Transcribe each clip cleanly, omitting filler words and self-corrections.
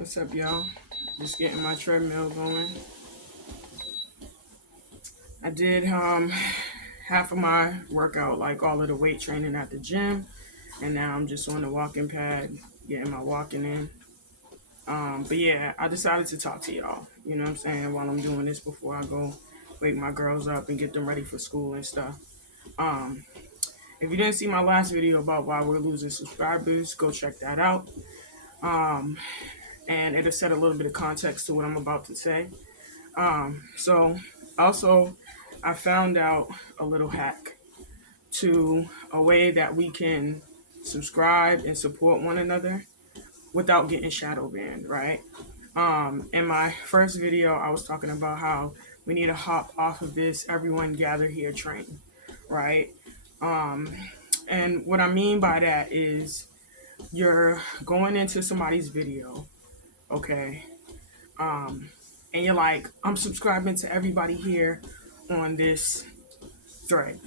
What's up, y'all? Just getting my treadmill going. I did half of my workout, like all of the weight training at the gym, and now I'm just on the walking pad, getting my walking in. But yeah, I decided to talk to y'all. You know what I'm saying? While I'm doing this before I go wake my girls up and get them ready for school and stuff. Um, if you didn't see my last video about why we're losing subscribers, go check that out. Um, and it'll set a little bit of context to what I'm about to say. So also, I found out a little hack to a way that we can subscribe and support one another without getting shadow banned, right? In my first video, I was talking about how we need to hop off of this everyone gather here train, right? Um, and what I mean by that is you're going into somebody's video, okay? Um, and you're like, I'm subscribing to everybody here on this thread.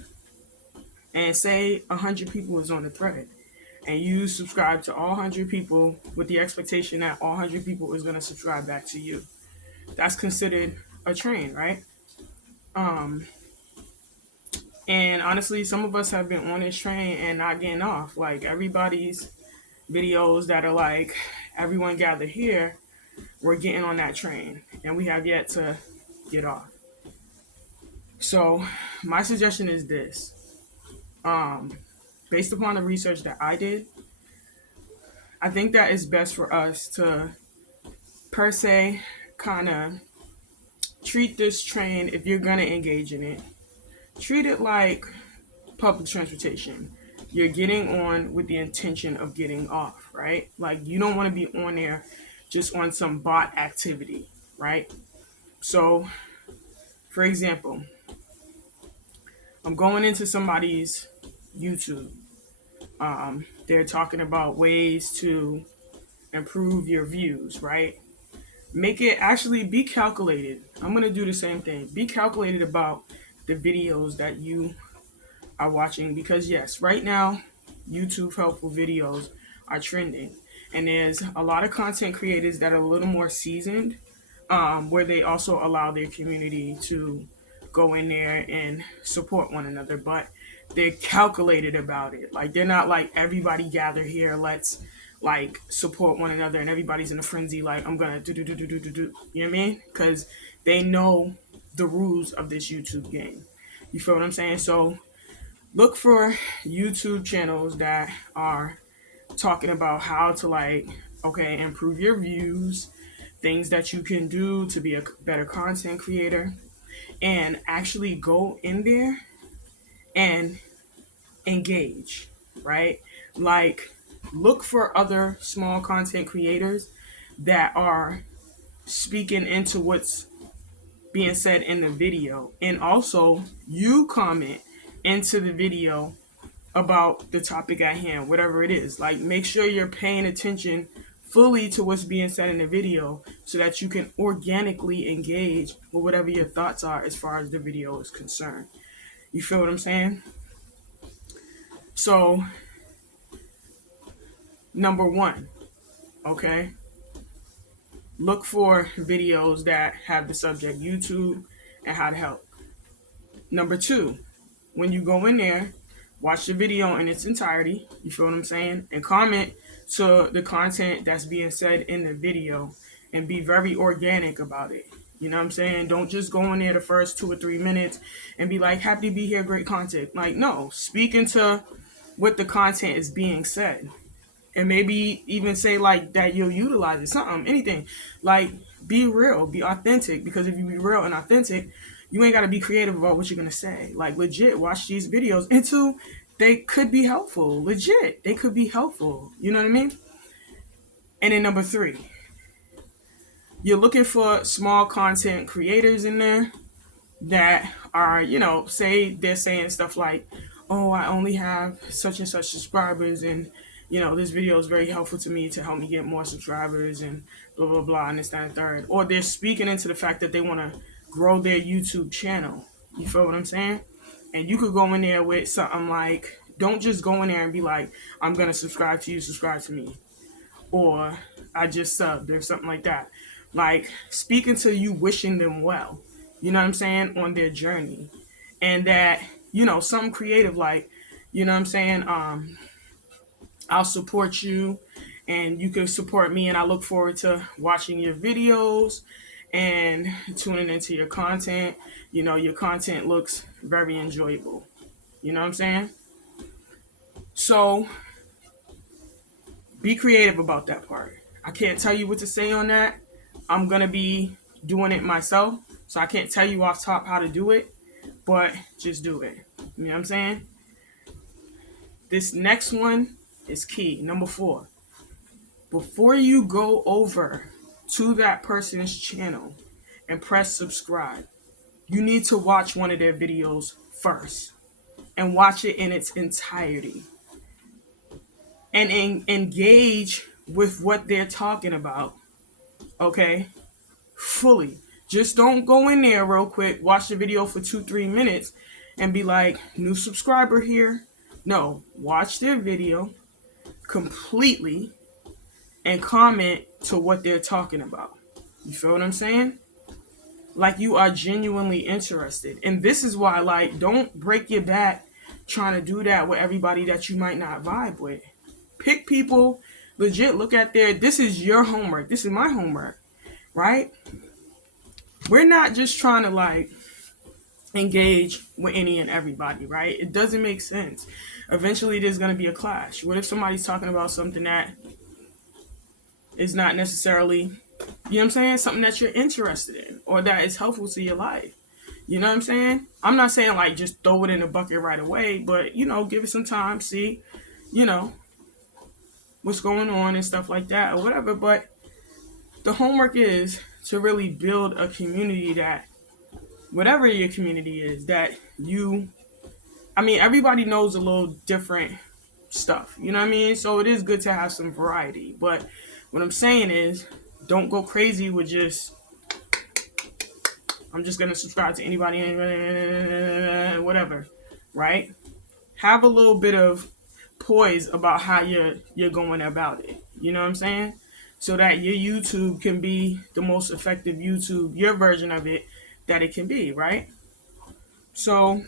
And say 100 people is on the thread. And you subscribe to all 100 people with the expectation that all 100 people is going to subscribe back to you. That's considered a train, right? Um, and honestly, some of us have been on this train and not getting off. Like everybody's videos that are like, everyone gather here, we're getting on that train. And we have yet to get off. So my suggestion is this. Based upon the research that I did, I think that it's best for us to, per se, kind of treat this train, if you're going to engage in it, treat it like public transportation. You're getting on with the intention of getting off, right? Like you don't want to be on there just on some bot activity, right? So, for example, I'm going into somebody's YouTube. They're talking about ways to improve your views, right? Make it actually be calculated. I'm going to do the same thing. Be calculated about the videos that you are watching because, yes, right now, YouTube helpful videos are trending. And there's a lot of content creators that are a little more seasoned, where they also allow their community to go in there and support one another. But they're calculated about it. Like they're not like everybody gather here, let's like support one another and everybody's in a frenzy like I'm gonna do. You know what I mean? Because they know the rules of this YouTube game. You feel what I'm saying? So look for YouTube channels that are talking about how to like improve your views, things that you can do to be a better content creator, and actually go in there and engage, right? Like, look for other small content creators that are speaking into what's being said in the video. And also, you comment into the video about the topic at hand, whatever it is. Like, make sure you're paying attention fully to what's being said in the video so that you can organically engage with whatever your thoughts are as far as the video is concerned. You feel what I'm saying? So, number one, okay, look for videos that have the subject YouTube and how to help. Number two, when you go in there, watch the video in its entirety, you feel what I'm saying, and comment to the content that's being said in the video and be very organic about it. You know what I'm saying? Don't just go in there the first 2 or 3 minutes and be like, happy to be here, great content. Like, no, speak into what the content is being said. And maybe even say like that you'll utilize it, something, anything. Like, be real, be authentic, because if you be real and authentic, you ain't got to be creative about what you're going to say. Like, legit, watch these videos. And two, they could be helpful. Legit, they could be helpful. You know what I mean? And then number three, you're looking for small content creators in there that are, say they're saying stuff like, oh, I only have such and such subscribers and, this video is very helpful to me to help me get more subscribers and blah, blah, blah, and this, that, and third. Or they're speaking into the fact that they want to grow their YouTube channel. You feel what I'm saying? And you could go in there with something like, don't just go in there and be like, I'm going to subscribe to you, subscribe to me. or I just subbed or something like that. Like speaking to you, wishing them well, you know what I'm saying, on their journey. And that, something creative like, you know what I'm saying, I'll support you and you can support me, and I look forward to watching your videos and tuning into your content. Your content looks very enjoyable. You know what I'm saying? So be creative about that part. I can't tell you what to say on that. I'm going to be doing it myself. So I can't tell you off top how to do it, but just do it. You know what I'm saying? This next one is key. Number 4. Before you go over to that person's channel and press subscribe, you need to watch one of their videos first and watch it in its entirety and engage with what they're talking about. Okay? Fully. Just don't go in there real quick, watch the video for 2-3 minutes and be like, new subscriber here. No, watch their video completely and comment to what they're talking about. You feel what I'm saying? Like you are genuinely interested. And this is why, like, don't break your back trying to do that with everybody that you might not vibe with. Pick people, legit look at this is your homework. This is my homework, right? We're not just trying to like engage with any and everybody, right? It doesn't make sense. Eventually there's going to be a clash. What if somebody's talking about something that is not necessarily, you know what I'm saying, something that you're interested in or that is helpful to your life? You know what I'm saying? I'm not saying like just throw it in the bucket right away, but give it some time, see, what's going on and stuff like that or whatever. But the homework is to really build a community that, whatever your community is, that everybody knows a little different stuff, you know what I mean? So it is good to have some variety. But what I'm saying is, don't go crazy with I'm just going to subscribe to anybody, whatever, right? Have a little bit of poise about how you're going about it. You know what I'm saying? So that your YouTube can be the most effective YouTube, your version of it, that it can be, right? So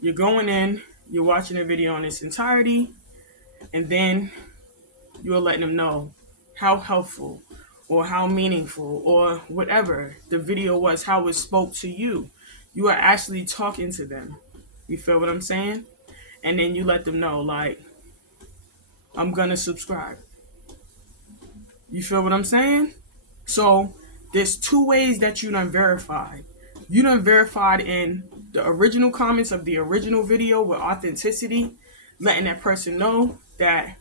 you're going in, you're watching the video in its entirety, and then you're letting them know how helpful or how meaningful or whatever the video was, how it spoke to you. You are actually talking to them. You feel what I'm saying? And then you let them know, like, I'm going to subscribe. You feel what I'm saying? So there's 2 ways that you done verified. You done verified in the original comments of the original video with authenticity, letting that person know that,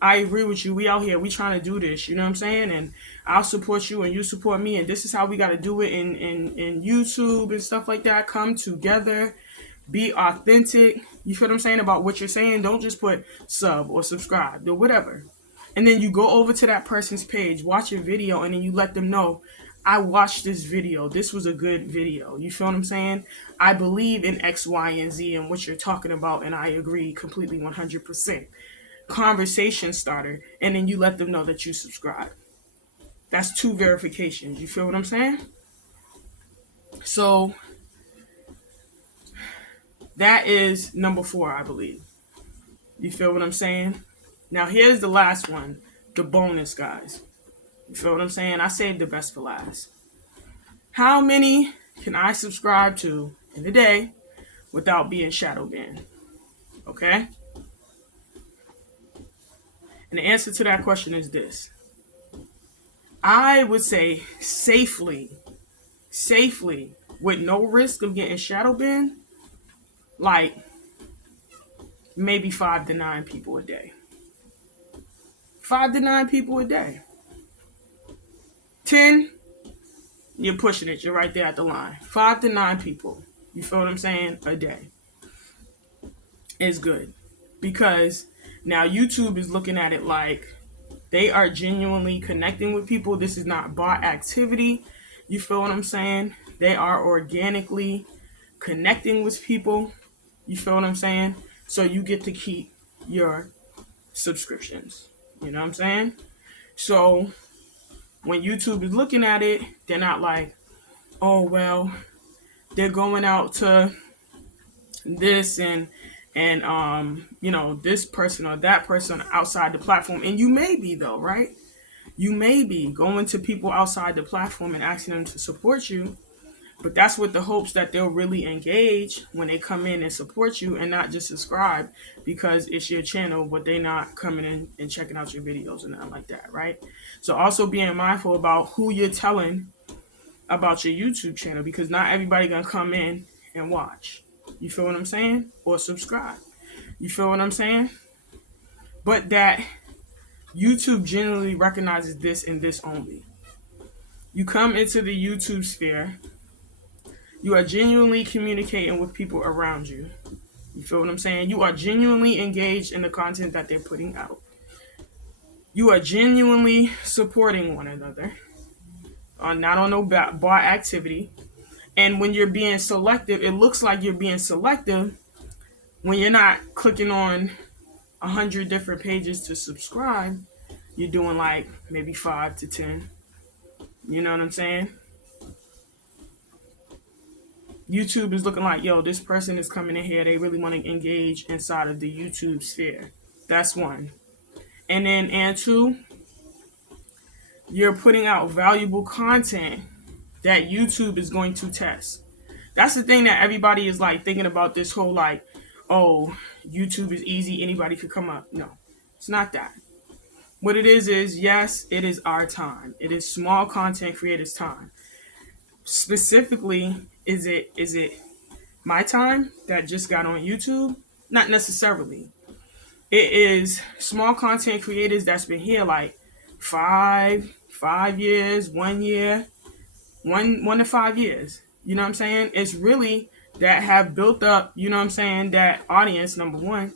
I agree with you. We out here. We trying to do this. You know what I'm saying? And I'll support you and you support me. And this is how we got to do it in YouTube and stuff like that. Come together. Be authentic. You feel what I'm saying about what you're saying? Don't just put sub or subscribe or whatever. And then you go over to that person's page, watch a video, and then you let them know, I watched this video. This was a good video. You feel what I'm saying? I believe in X, Y, and Z and what you're talking about, and I agree completely 100%. Conversation starter, and then you let them know that you subscribe. That's 2 verifications. You feel what I'm saying? So that is number 4, I believe. You feel what I'm saying? Now here's the last one, the bonus, guys. You feel what I'm saying? I saved the best for last. How many can I subscribe to in a day without being shadow banned? Okay? And the answer to that question is this. I would say safely, with no risk of getting shadow banned, like maybe 5 to 9 people a day. 5 to 9 people a day. 10, you're pushing it. You're right there at the line. 5 to 9 people, you feel what I'm saying, a day is good. Because now YouTube is looking at it like they are genuinely connecting with people. This is not bot activity. You feel what I'm saying? They are organically connecting with people. You feel what I'm saying? So you get to keep your subscriptions. You know what I'm saying? So when YouTube is looking at it, they're not like, oh well, they're going out to this and this person or that person outside the platform. And you may be though, right? You may be going to people outside the platform and asking them to support you, but that's with the hopes that they'll really engage when they come in and support you and not just subscribe because it's your channel, but they not coming in and checking out your videos and nothing like that, right? So also being mindful about who you're telling about your YouTube channel, because not everybody gonna come in and watch. You feel what I'm saying? Or subscribe. You feel what I'm saying? But that YouTube generally recognizes this and this only. You come into the YouTube sphere, you are genuinely communicating with people around you. You feel what I'm saying? You are genuinely engaged in the content that they're putting out. You are genuinely supporting one another. Not on no bar activity. And when you're being selective, it looks like you're being selective when you're not clicking on 100 different pages to subscribe. You're doing like maybe 5 to 10. You know what I'm saying? YouTube is looking like, yo, this person is coming in here. They really want to engage inside of the YouTube sphere. That's one. And two, you're putting out valuable content that YouTube is going to test. That's the thing that everybody is like thinking about this whole like, oh, YouTube is easy. Anybody could come up. No, it's not that. What it is, yes, it is our time. It is small content creators' time. Specifically, is it my time that just got on YouTube? Not necessarily. It is small content creators that's been here like 5 years, 1 year, 1 to 5 years. You know what I'm saying? It's really that have built up, you know what I'm saying, that audience, number one.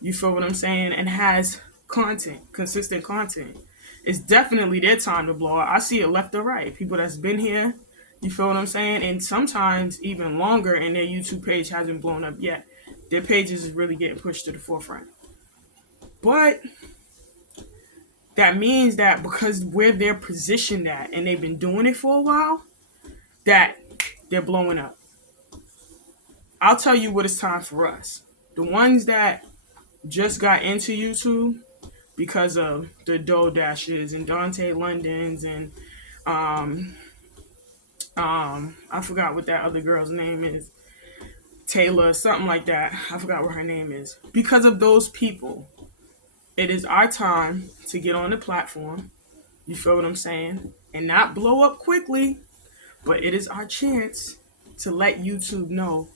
You feel what I'm saying? And has content, consistent content. It's definitely their time to blow up. I see it left or right. People that's been here, you feel what I'm saying? And sometimes even longer, and their YouTube page hasn't blown up yet. Their pages is really getting pushed to the forefront. But that means that because where they're positioned at and they've been doing it for a while, that they're blowing up. I'll tell you what it's time for us. The ones that just got into YouTube because of the Doe Dashes and Dante Londons and I forgot what that other girl's name is. Taylor, something like that. I forgot what her name is. Because of those people, it is our time to get on the platform. You feel what I'm saying? And not blow up quickly, but it is our chance to let YouTube know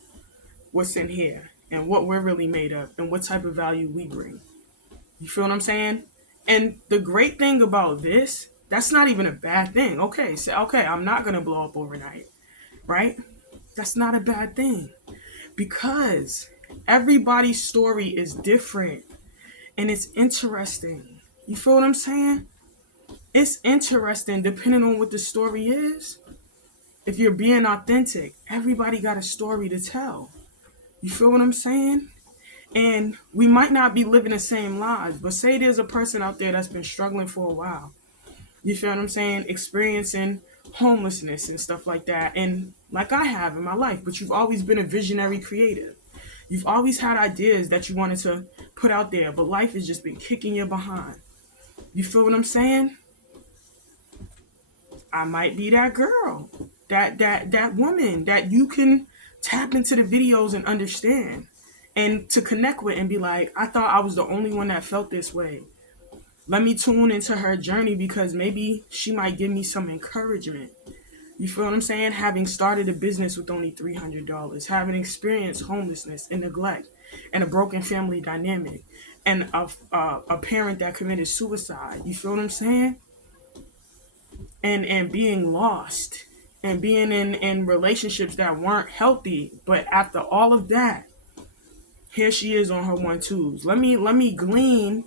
what's in here and what we're really made of and what type of value we bring. You feel what I'm saying? And the great thing about this, that's not even a bad thing. Okay, I'm not going to blow up overnight, right? That's not a bad thing because everybody's story is different and it's interesting. You feel what I'm saying? It's interesting depending on what the story is. If you're being authentic, everybody got a story to tell. You feel what I'm saying? And we might not be living the same lives, but say there's a person out there that's been struggling for a while. You feel what I'm saying? Experiencing homelessness and stuff like that. And like I have in my life, but you've always been a visionary creative. You've always had ideas that you wanted to put out there, but life has just been kicking you behind. You feel what I'm saying? I might be that girl, that woman that you can tap into the videos and understand and to connect with and be like, I thought I was the only one that felt this way. Let me tune into her journey because maybe she might give me some encouragement. You feel what I'm saying? Having started a business with only $300, having experienced homelessness and neglect and a broken family dynamic and a parent that committed suicide. You feel what I'm saying? And being lost and being in relationships that weren't healthy. But after all of that, here she is on her 1-2s. Let me glean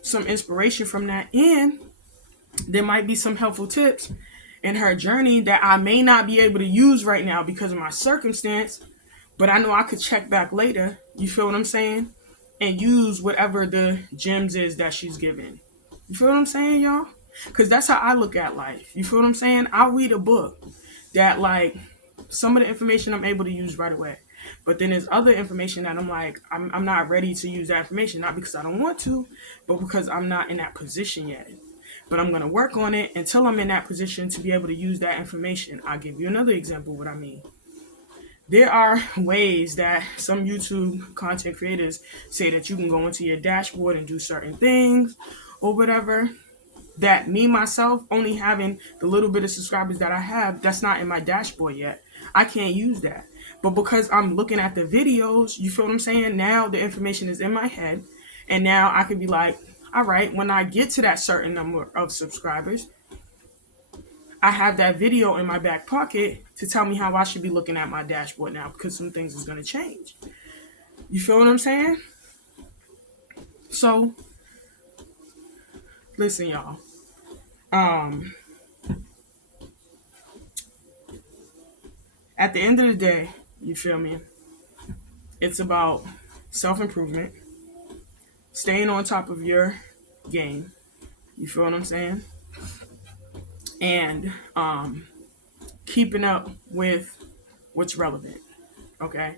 some inspiration from that, and there might be some helpful tips in her journey that I may not be able to use right now because of my circumstance, but I know I could check back later. You feel what I'm saying? and use whatever the gems is that she's given. You feel what I'm saying, y'all? Because that's how I look at life. You feel what I'm saying? I'll read a book that, like, some of the information I'm able to use right away. But then there's other information that I'm like, I'm not ready to use that information, not because I don't want to, but because I'm not in that position yet. But I'm going to work on it until I'm in that position to be able to use that information. I'll give you another example of what I mean. There are ways that some YouTube content creators say that you can go into your dashboard and do certain things or whatever. That me, myself, only having the little bit of subscribers that I have, that's not in my dashboard yet. I can't use that. But because I'm looking at the videos, you feel what I'm saying? Now the information is in my head. And now I can be like, all right, when I get to that certain number of subscribers, I have that video in my back pocket to tell me how I should be looking at my dashboard now, because some things is going to change. You feel what I'm saying? So, listen, y'all. At the end of the day, you feel me? It's about self-improvement, staying on top of your game. You feel what I'm saying? And keeping up with what's relevant. Okay?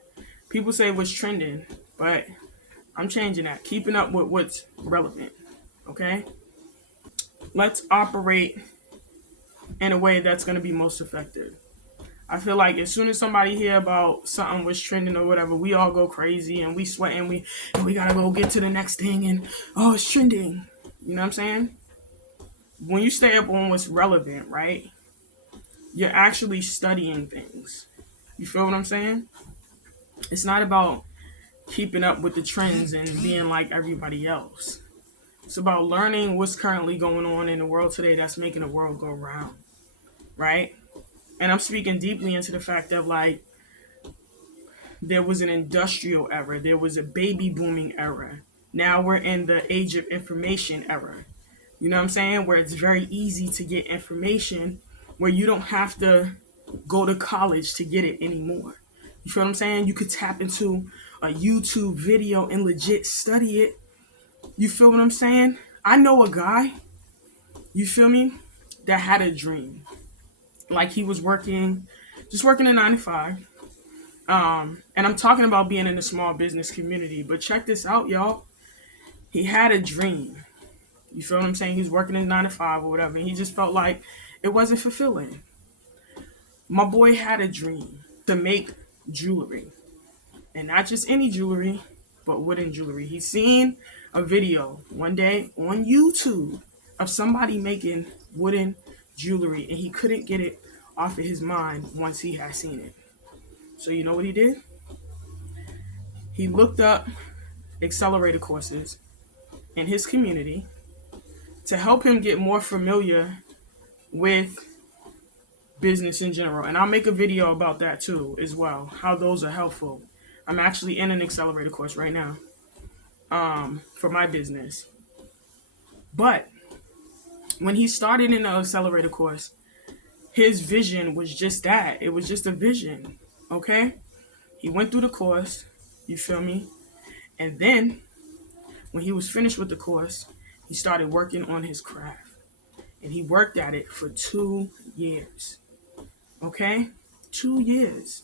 People say what's trending, but I'm changing that. Keeping up with what's relevant. Okay? Let's operate in a way that's going to be most effective. I feel like as soon as somebody hear about something was trending or whatever, we all go crazy and we sweat and we gotta go get to the next thing and oh, it's trending. You know what I'm saying? When you stay up on what's relevant, right? You're actually studying things. You feel what I'm saying? It's not about keeping up with the trends and being like everybody else. It's about learning what's currently going on in the world today that's making the world go round, right? And I'm speaking deeply into the fact that, like, there was an industrial era, there was a baby booming era. Now we're in the age of information era. You know what I'm saying? Where it's very easy to get information, where you don't have to go to college to get it anymore. You feel what I'm saying? You could tap into a YouTube video and legit study it. You feel what I'm saying? I know a guy, you feel me, that had a dream. Like he was working, just working a 9 to 5. And I'm talking about being in the small business community. But check this out, y'all. He had a dream. You feel what I'm saying? He's working in 9 to 5 or whatever. And he just felt like it wasn't fulfilling. My boy had a dream to make jewelry. And not just any jewelry, but wooden jewelry. He seen a video one day on YouTube of somebody making wooden jewelry. And he couldn't get it off of his mind once he had seen it. So you know what he did? He looked up accelerator courses in his community to help him get more familiar with business in general. And I'll make a video about that too as well, how those are helpful. I'm actually in an accelerator course right now for my business. But when he started in the accelerator course, his vision was just that. It was just a vision, okay? He went through the course, you feel me? And then when he was finished with the course, he started working on his craft. And he worked at it for 2 years. Okay? 2 years.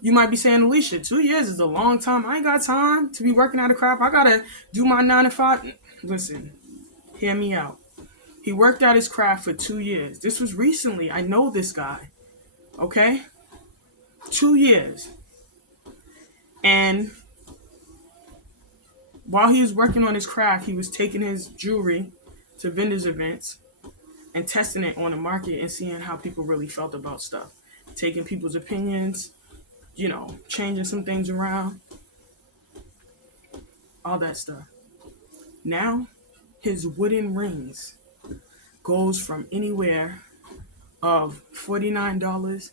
You might be saying, Alicia, 2 years is a long time. I ain't got time to be working at a craft. I gotta do my 9 to 5. Listen, hear me out. He worked at his craft for 2 years. This was recently. I know this guy. Okay? 2 years. And while he was working on his craft, he was taking his jewelry to vendors events and testing it on the market and seeing how people really felt about stuff. Taking people's opinions, changing some things around, all that stuff. Now, his wooden rings goes from anywhere of $49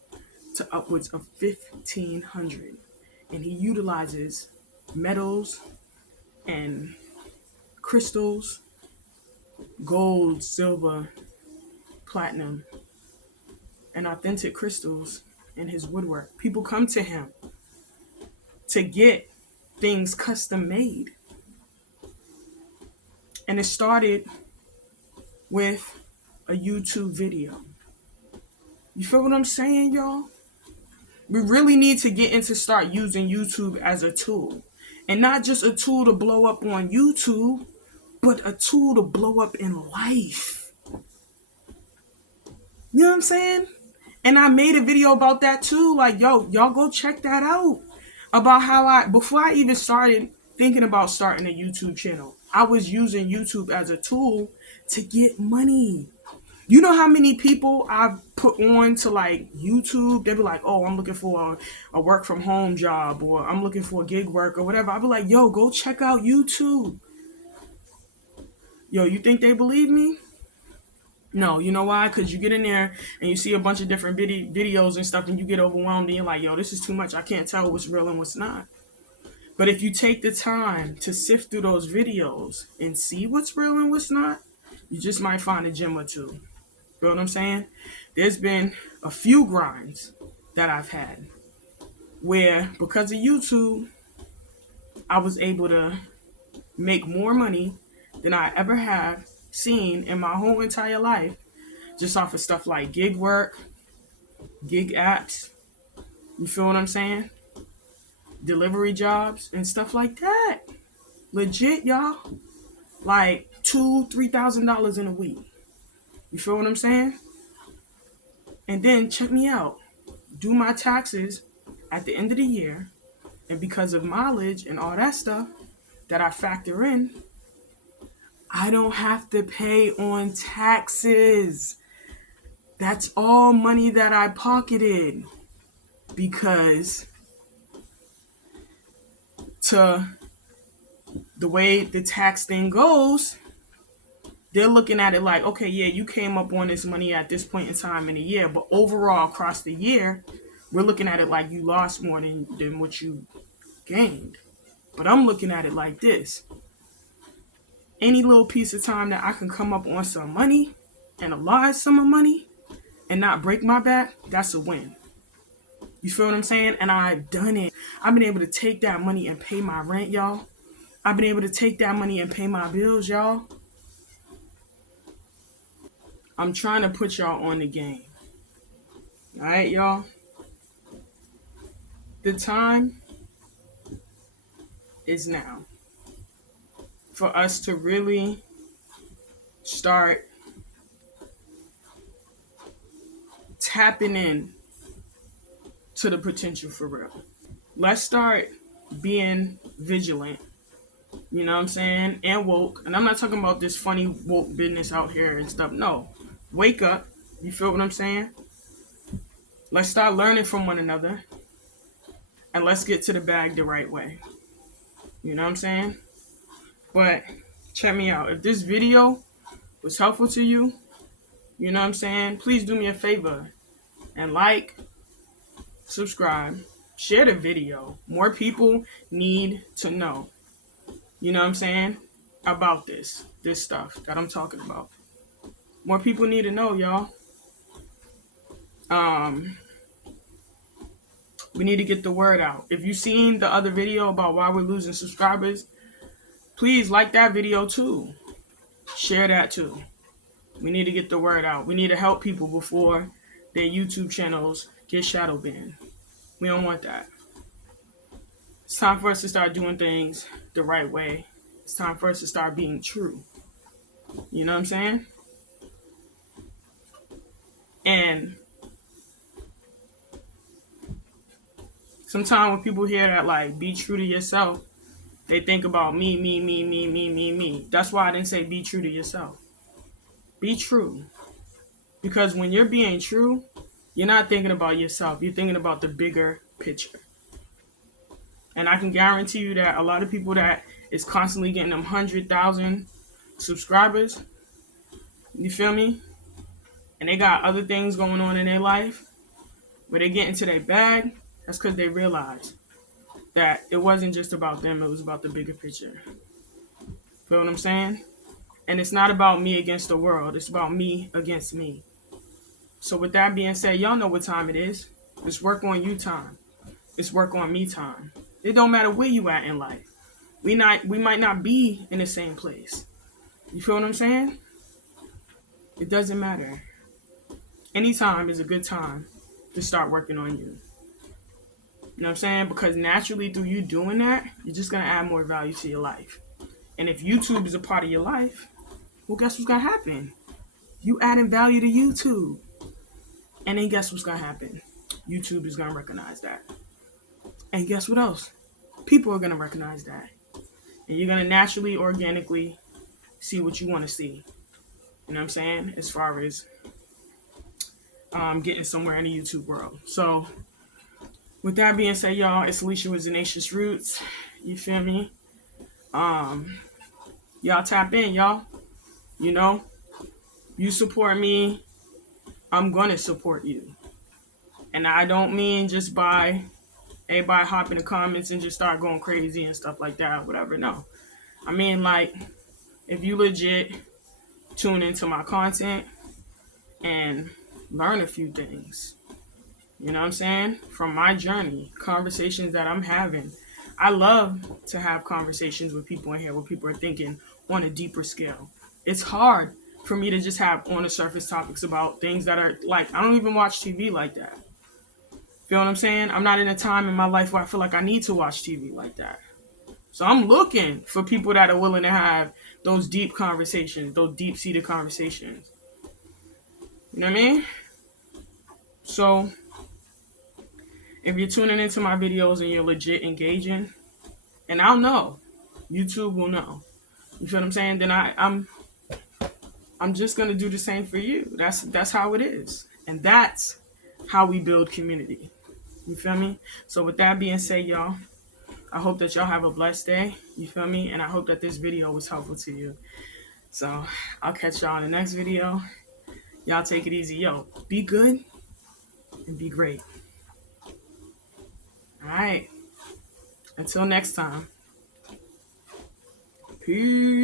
to upwards of $1,500. And he utilizes metals and crystals, gold, silver, platinum, and authentic crystals in his woodwork. People come to him to get things custom made. And it started with a YouTube video. You feel what I'm saying, y'all? We really need to get into start using YouTube as a tool. And not just a tool to blow up on YouTube, but a tool to blow up in life. You know what I'm saying? And I made a video about that too. Like, yo, y'all go check that out. About how before I even started thinking about starting a YouTube channel, I was using YouTube as a tool to get money. You know how many people I've put on to like YouTube? They be like, oh, I'm looking for a work from home job, or I'm looking for a gig work or whatever. I be like, yo, go check out YouTube. Yo, you think they believe me? No, you know why? Because you get in there and you see a bunch of different videos and stuff, and you get overwhelmed and you're like, yo, this is too much. I can't tell what's real and what's not. But if you take the time to sift through those videos and see what's real and what's not, you just might find a gem or two. Feel what I'm saying? There's been a few grinds that I've had where, because of YouTube, I was able to make more money than I ever have seen in my whole entire life, just off of stuff like gig work, gig apps. You feel what I'm saying? Delivery jobs and stuff like that. Legit, y'all. Like $2,000-$3,000 in a week. You feel what I'm saying? And then check me out. Do my taxes at the end of the year, and because of mileage and all that stuff that I factor in, I don't have to pay on taxes. That's all money that I pocketed, because to the way the tax thing goes, they're looking at it like, okay, yeah, you came up on this money at this point in time in a year, but overall across the year, we're looking at it like you lost more than what you gained. But I'm looking at it like this. Any little piece of time that I can come up on some money and a large sum of money and not break my back, that's a win. You feel what I'm saying? And I've done it. I've been able to take that money and pay my rent, y'all. I've been able to take that money and pay my bills, y'all. I'm trying to put y'all on the game. All right, y'all? The time is now for us to really start tapping in to the potential for real. Let's start being vigilant. You know what I'm saying? And woke. And I'm not talking about this funny woke business out here and stuff. No. Wake up. You feel what I'm saying? Let's start learning from one another. And let's get to the bag the right way. You know what I'm saying? But check me out. If this video was helpful to you, you know what I'm saying? Please do me a favor and like, subscribe, share the video. More people need to know. You know what I'm saying? About this stuff that I'm talking about. More people need to know, y'all. We need to get the word out. If you've seen the other video about why we're losing subscribers, please like that video too. Share that too. We need to get the word out. We need to help people before their YouTube channels get shadow banned. We don't want that. It's time for us to start doing things the right way. It's time for us to start being true. You know what I'm saying? And sometimes when people hear that, like, be true to yourself, they think about me, me, me, me, me, me, me. That's why I didn't say be true to yourself. Be true. Because when you're being true, you're not thinking about yourself. You're thinking about the bigger picture. And I can guarantee you that a lot of people that is constantly getting them 100,000 subscribers, you feel me? And they got other things going on in their life, but they get into their bag, that's because they realize that it wasn't just about them, it was about the bigger picture. Feel what I'm saying? And it's not about me against the world, it's about me against me. So with that being said, y'all know what time it is. It's work on you time. It's work on me time. It don't matter where you at in life. We might not be in the same place, You feel what I'm saying? It doesn't matter. Anytime is a good time to start working on you. You know what I'm saying? Because naturally, through you doing that, you're just going to add more value to your life. And if YouTube is a part of your life, well, guess what's going to happen? You adding value to YouTube. And then guess what's going to happen? YouTube is going to recognize that. And guess what else? People are going to recognize that. And you're going to naturally, organically see what you want to see. You know what I'm saying? As far as getting somewhere in the YouTube world. So, with that being said, y'all, it's Alicia with Tenacious Roots. You feel me? Y'all tap in, y'all. You know, you support me, I'm going to support you. And I don't mean just by everybody hop in the comments and just start going crazy and stuff like that, or whatever. No. I mean, like, if you legit tune into my content and learn a few things, you know what I'm saying? From my journey, conversations that I'm having. I love to have conversations with people in here where people are thinking on a deeper scale. It's hard for me to just have on the surface topics about things that are like, I don't even watch TV like that. Feel what I'm saying? I'm not in a time in my life where I feel like I need to watch TV like that. So I'm looking for people that are willing to have those deep conversations, those deep-seated conversations. You know what I mean? So if you're tuning into my videos and you're legit engaging, and I'll know, YouTube will know. You feel what I'm saying? Then I'm just gonna do the same for you. That's how it is, and that's how we build community. You feel me? So with that being said, y'all, I hope that y'all have a blessed day. You feel me? And I hope that this video was helpful to you. So I'll catch y'all in the next video. Y'all take it easy. Yo, be good and be great. All right. Until next time. Peace.